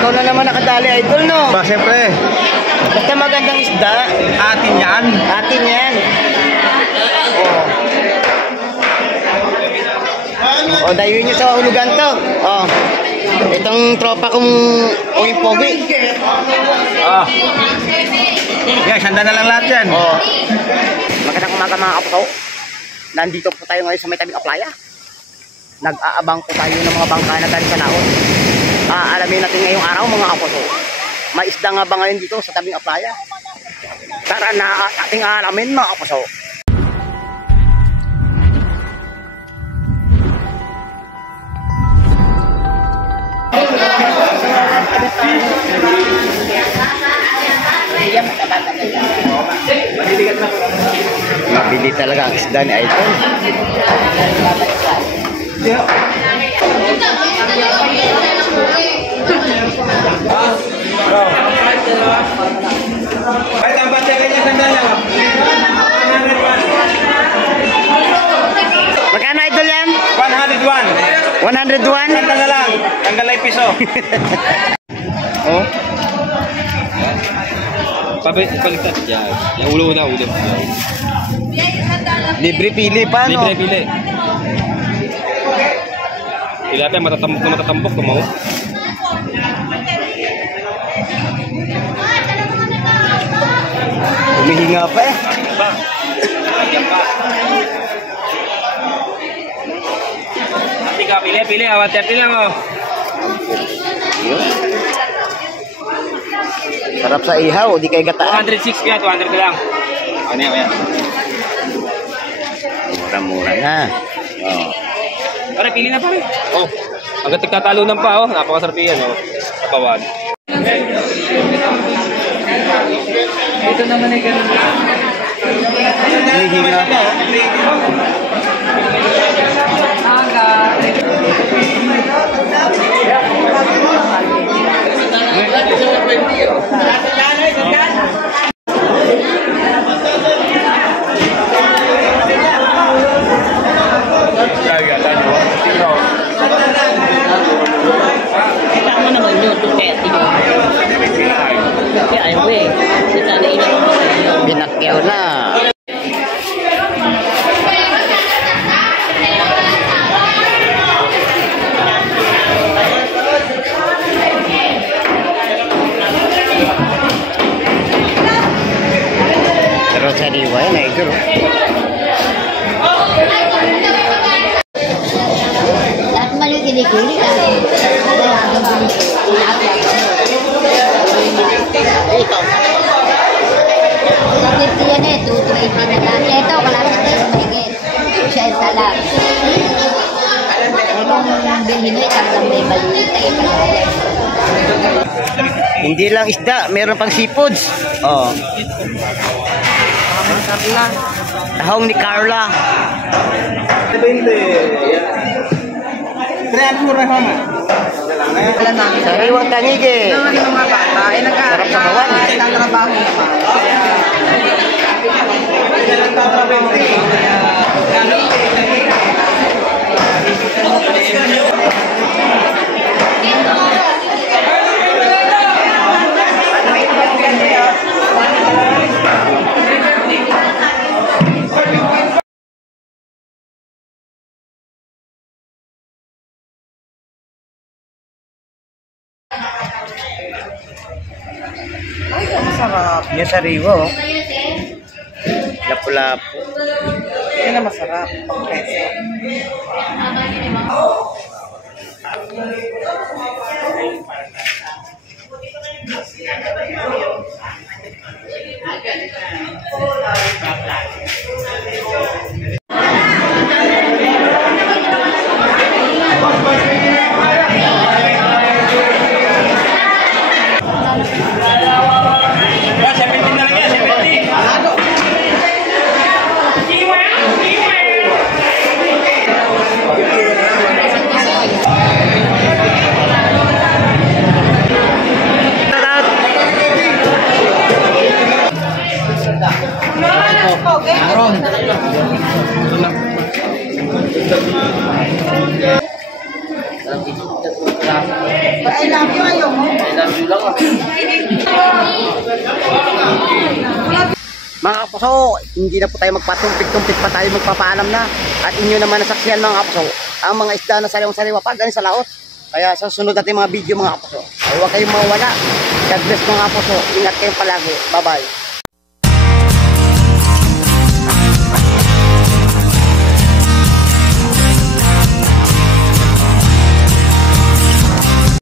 ikaw na naman nakadali, idol, no? Ba, siyempre. Basta magandang isda. Atin yan. Atin yan. O, dayuin nyo sa hulugan to. O, itong tropa kong pogi. Oh. Yes, handa na lang lahat yan. O, magandang umaga mga kapuso. Nandito po tayo ngayon sa may tabing aplaya. Nag-aabang po tayo ng mga bangka na galing sa laot. Alamin natin ngayong araw mga kapuso. May isda nga ba ngayon dito sa tabing aplaya? Tara na ating alamin mga kapuso. Mabili talaga ang isda ni Idol. Ay, tampat siya kanya sandal lang. Magkano Idol yan? 101. 101? Tanggal na lang. Tanggal na yung piso. Oh. Palitan dyan. Yung ulo na ulo. Libre pili pa, no? Libre pili. Tilapia matatambok na matatambok. Tumaw. Humihinga pa eh. Pili. Awat yan lang oh. Sarap sa ihaw, di kay gataan. 206 kaya, 200 na lang. Ano yan? Mura-mura na. Oh. Pare, pili na pare. Oh. Hanggang tigtatalunan pa oh. Napakasarap yan oh. Kapawan. Ito naman ay ganun. Humihinga pa oh. Binakyaw na. Terus sa diwa yan eh, guru. Lahat man yung kinikili natin. Ito. Sa 50 yan eh, 280 na lang. Ito, kalasa tayo mahigit. Siya isa lang. Kung bilhin mo, talagang may maliit tayo pala. Hindi lang isda, meron pang seafoods. Oh. Tahong ni Carla. 300 murah mama. Sariwang tangige. Ng mga bata ay Sarap sa kawan. nagtatrabaho naman. Ay, masarap. Yan sariwa oh. Lapu-lapu. Yan na masarap. Pang-peso. Mga kapuso, hindi na po tayo magpatumpik-tumpik pa tayo magpapaalam na. At inyo naman nasaksihan mga kapuso, ang mga isda na sariwang-sariwa pa galing sa laot. Kaya sa sunod natin mga video mga kapuso, ay huwag kayong mawala. God bless mga kapuso, ingat kayong palagi. Bye-bye.